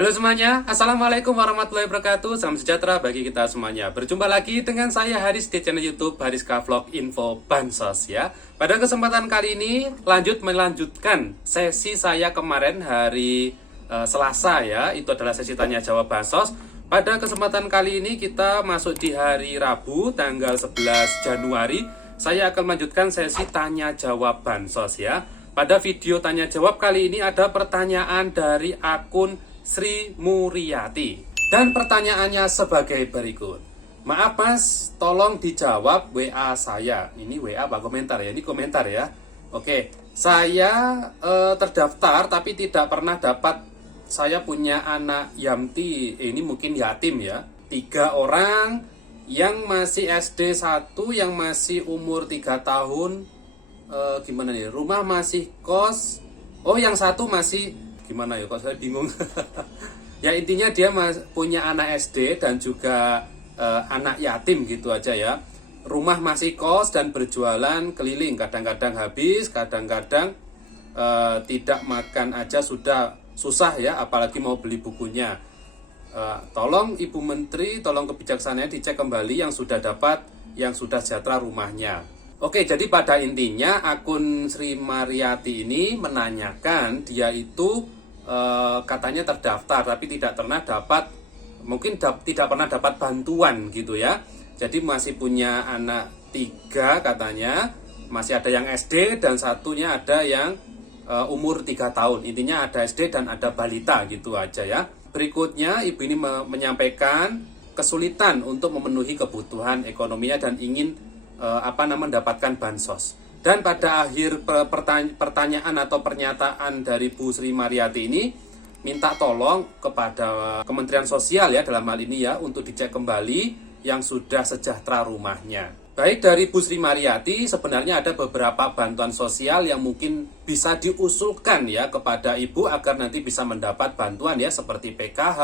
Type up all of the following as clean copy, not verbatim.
Halo semuanya, Assalamualaikum warahmatullahi wabarakatuh. Salam sejahtera bagi kita semuanya. Berjumpa lagi dengan saya Haris di channel YouTube Hariska Vlog Info Bansos ya. Pada kesempatan kali ini melanjutkan sesi saya kemarin hari Selasa ya. Itu adalah sesi tanya jawab Bansos. Pada kesempatan kali ini kita masuk di hari Rabu tanggal 11 Januari. Saya akan melanjutkan sesi tanya jawab Bansos ya. Pada video tanya jawab kali ini ada pertanyaan dari akun Sri Muryati. Dan pertanyaannya sebagai berikut. Maaf mas, tolong dijawab WA saya. Ini WA apa komentar ya? Ini komentar ya. Oke, saya terdaftar tapi tidak pernah dapat. Saya punya anak Yamti, ini mungkin yatim ya. 3 orang yang masih SD 1, yang masih umur 3 tahun. Gimana nih? Rumah masih kos. Oh, yang satu masih gimana ya, kok saya bingung. Ya intinya dia punya anak SD dan juga anak yatim gitu aja ya. Rumah masih kos dan berjualan keliling, kadang-kadang habis, kadang-kadang tidak makan aja sudah susah ya, apalagi mau beli bukunya. Tolong Ibu Menteri, tolong kebijaksanaan dicek kembali yang sudah dapat, yang sudah sejahtera rumahnya. Oke, jadi pada intinya akun Sri Muryati ini menanyakan dia itu katanya terdaftar tapi tidak pernah dapat, mungkin tidak pernah dapat bantuan gitu ya. Jadi masih punya anak 3 katanya, masih ada yang SD dan satunya ada yang umur 3 tahun. Intinya ada SD dan ada balita gitu aja ya. Berikutnya ibu ini menyampaikan kesulitan untuk memenuhi kebutuhan ekonominya dan ingin mendapatkan bansos. Dan pada akhir pertanyaan atau pernyataan dari Bu Sri Muryati ini minta tolong kepada Kementerian Sosial ya, dalam hal ini ya, untuk dicek kembali yang sudah sejahtera rumahnya. Baik, dari Bu Sri Muryati sebenarnya ada beberapa bantuan sosial yang mungkin bisa diusulkan ya kepada ibu agar nanti bisa mendapat bantuan ya, seperti PKH,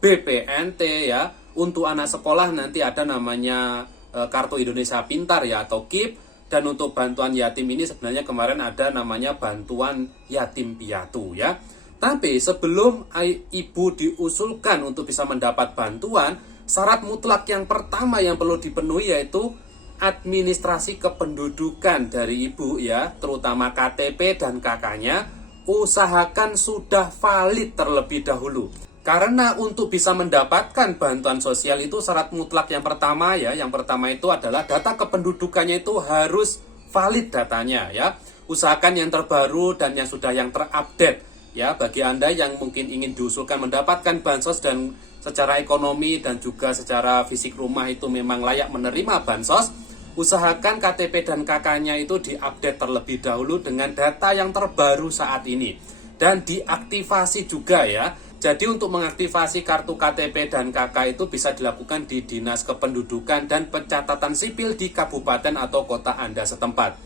BPNT ya. Untuk anak sekolah nanti ada namanya Kartu Indonesia Pintar ya atau KIP. Dan untuk bantuan yatim ini sebenarnya kemarin ada namanya bantuan yatim piatu ya. Tapi sebelum ibu diusulkan untuk bisa mendapat bantuan, syarat mutlak yang pertama yang perlu dipenuhi yaitu administrasi kependudukan dari ibu ya, terutama KTP dan KK-nya, usahakan sudah valid terlebih dahulu. Karena untuk bisa mendapatkan bantuan sosial itu syarat mutlak yang pertama ya, yang pertama itu adalah data kependudukannya itu harus valid datanya ya. Usahakan yang terbaru dan yang sudah yang terupdate ya. Bagi Anda yang mungkin ingin diusulkan mendapatkan bansos dan secara ekonomi dan juga secara fisik rumah itu memang layak menerima bansos, usahakan KTP dan KK-nya itu diupdate terlebih dahulu dengan data yang terbaru saat ini. Dan diaktifasi juga ya. Jadi untuk mengaktifasi kartu KTP dan KK itu bisa dilakukan di Dinas Kependudukan dan Pencatatan Sipil di kabupaten atau kota Anda setempat.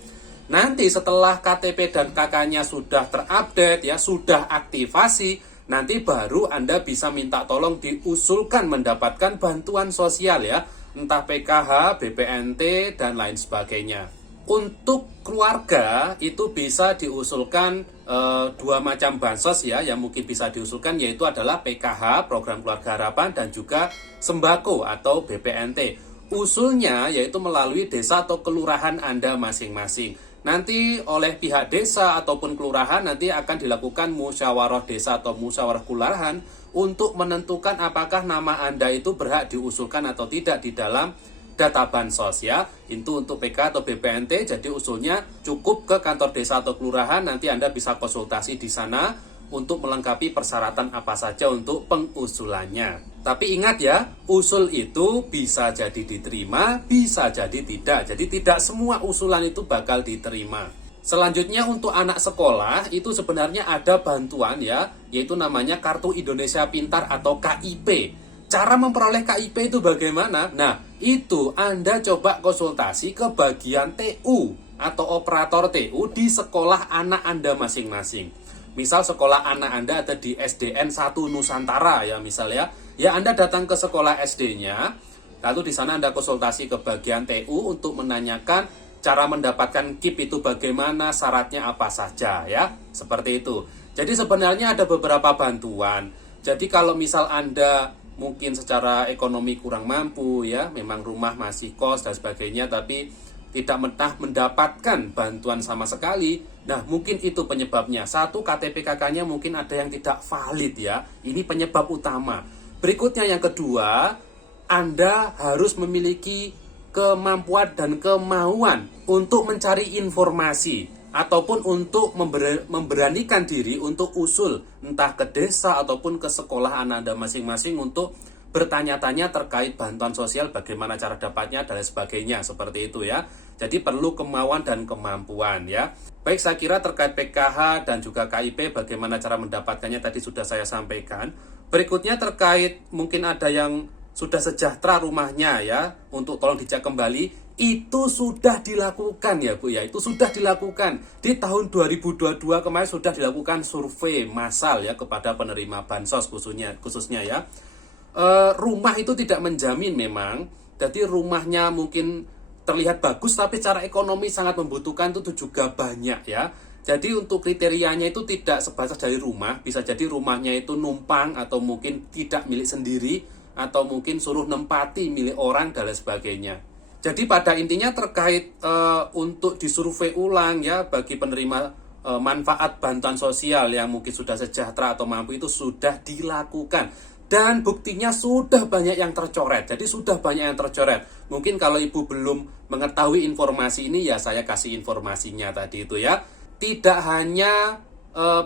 Nanti setelah KTP dan KK-nya sudah terupdate ya, sudah aktivasi, nanti baru Anda bisa minta tolong diusulkan mendapatkan bantuan sosial ya, entah PKH, BPNT dan lain sebagainya. Untuk keluarga itu bisa diusulkan 2 macam bansos ya, yang mungkin bisa diusulkan yaitu adalah PKH, Program Keluarga Harapan, dan juga sembako atau BPNT. Usulnya yaitu melalui desa atau kelurahan Anda masing-masing. Nanti oleh pihak desa ataupun kelurahan nanti akan dilakukan musyawarah desa atau musyawarah kelurahan untuk menentukan apakah nama Anda itu berhak diusulkan atau tidak di dalam data bansos ya. Itu untuk PK atau BPNT, jadi usulnya cukup ke kantor desa atau kelurahan, nanti Anda bisa konsultasi di sana untuk melengkapi persyaratan apa saja untuk pengusulannya. Tapi ingat ya, usul itu bisa jadi diterima, bisa jadi tidak. Jadi tidak semua usulan itu bakal diterima. Selanjutnya untuk anak sekolah itu sebenarnya ada bantuan ya, yaitu namanya Kartu Indonesia Pintar atau KIP. Cara memperoleh KIP itu bagaimana? Nah, itu Anda coba konsultasi ke bagian TU atau operator TU di sekolah anak Anda masing-masing. Misal sekolah anak Anda ada di SDN 1 Nusantara ya misalnya. Ya Anda datang ke sekolah SD-nya, lalu di sana Anda konsultasi ke bagian TU untuk menanyakan cara mendapatkan KIP itu bagaimana, syaratnya apa saja ya. Seperti itu. Jadi sebenarnya ada beberapa bantuan. Jadi kalau misal Anda mungkin secara ekonomi kurang mampu ya, memang rumah masih kos dan sebagainya, tapi tidak mendapatkan bantuan sama sekali. Nah, mungkin itu penyebabnya. Satu, KTP KK-nya mungkin ada yang tidak valid ya. Ini penyebab utama. Berikutnya yang kedua, Anda harus memiliki kemampuan dan kemauan untuk mencari informasi ataupun untuk memberanikan diri untuk usul entah ke desa ataupun ke sekolah anak Anda masing-masing untuk bertanya-tanya terkait bantuan sosial, bagaimana cara dapatnya dan sebagainya, seperti itu ya. Jadi perlu kemauan dan kemampuan ya. Baik, saya kira terkait PKH dan juga KIP bagaimana cara mendapatkannya tadi sudah saya sampaikan. Berikutnya terkait mungkin ada yang sudah sejahtera rumahnya ya, untuk tolong dicek kembali. Itu sudah dilakukan ya Bu ya, itu sudah dilakukan. Di tahun 2022 kemarin sudah dilakukan survei massal ya kepada penerima bansos khususnya ya. Rumah itu tidak menjamin memang. Jadi rumahnya mungkin terlihat bagus tapi secara ekonomi sangat membutuhkan itu juga banyak ya. Jadi untuk kriterianya itu tidak sebatas dari rumah, bisa jadi rumahnya itu numpang atau mungkin tidak milik sendiri atau mungkin suruh nempati milik orang dan lain sebagainya. Jadi pada intinya terkait untuk disurvei ulang ya bagi penerima manfaat bantuan sosial yang mungkin sudah sejahtera atau mampu itu sudah dilakukan. Dan buktinya sudah banyak yang tercoret. Jadi sudah banyak yang tercoret. Mungkin kalau Ibu belum mengetahui informasi ini ya saya kasih informasinya tadi itu ya. Tidak hanya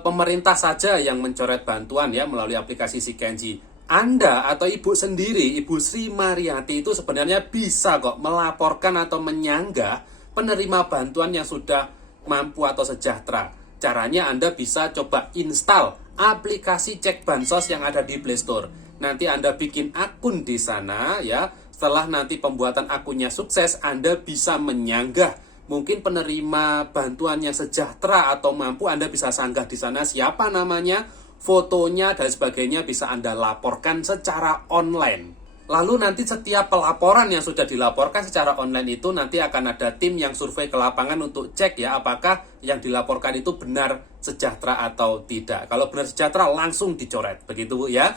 pemerintah saja yang mencoret bantuan ya melalui aplikasi SiKenji. Anda atau Ibu sendiri, Ibu Sri Mariati itu sebenarnya bisa kok melaporkan atau menyanggah penerima bantuan yang sudah mampu atau sejahtera. Caranya Anda bisa coba install aplikasi cek bansos yang ada di Play Store. Nanti Anda bikin akun di sana ya. Setelah nanti pembuatan akunnya sukses, Anda bisa menyanggah mungkin penerima bantuan yang sejahtera atau mampu. Anda bisa sanggah di sana siapa namanya, fotonya dan sebagainya, bisa Anda laporkan secara online. Lalu nanti setiap pelaporan yang sudah dilaporkan secara online itu nanti akan ada tim yang survei ke lapangan untuk cek ya apakah yang dilaporkan itu benar sejahtera atau tidak. Kalau benar sejahtera langsung dicoret, begitu Bu ya.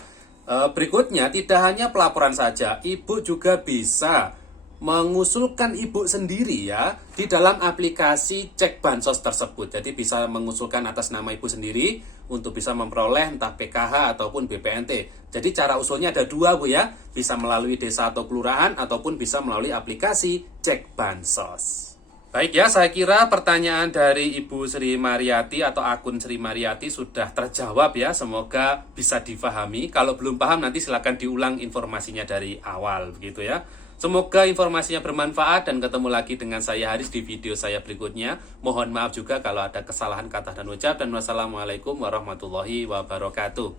Berikutnya tidak hanya pelaporan saja, Ibu juga bisa mengusulkan Ibu sendiri ya di dalam aplikasi cek bansos tersebut. Jadi bisa mengusulkan atas nama Ibu sendiri untuk bisa memperoleh entah PKH ataupun BPNT. Jadi cara usulnya ada dua Bu ya, bisa melalui desa atau kelurahan ataupun bisa melalui aplikasi cek bansos. Baik ya, saya kira pertanyaan dari Ibu Sri Mariati atau akun Sri Mariati sudah terjawab ya. Semoga bisa difahami. Kalau belum paham nanti silakan diulang informasinya dari awal begitu ya. Semoga informasinya bermanfaat dan ketemu lagi dengan saya Haris di video saya berikutnya. Mohon maaf juga kalau ada kesalahan kata dan ucap, dan wassalamualaikum warahmatullahi wabarakatuh.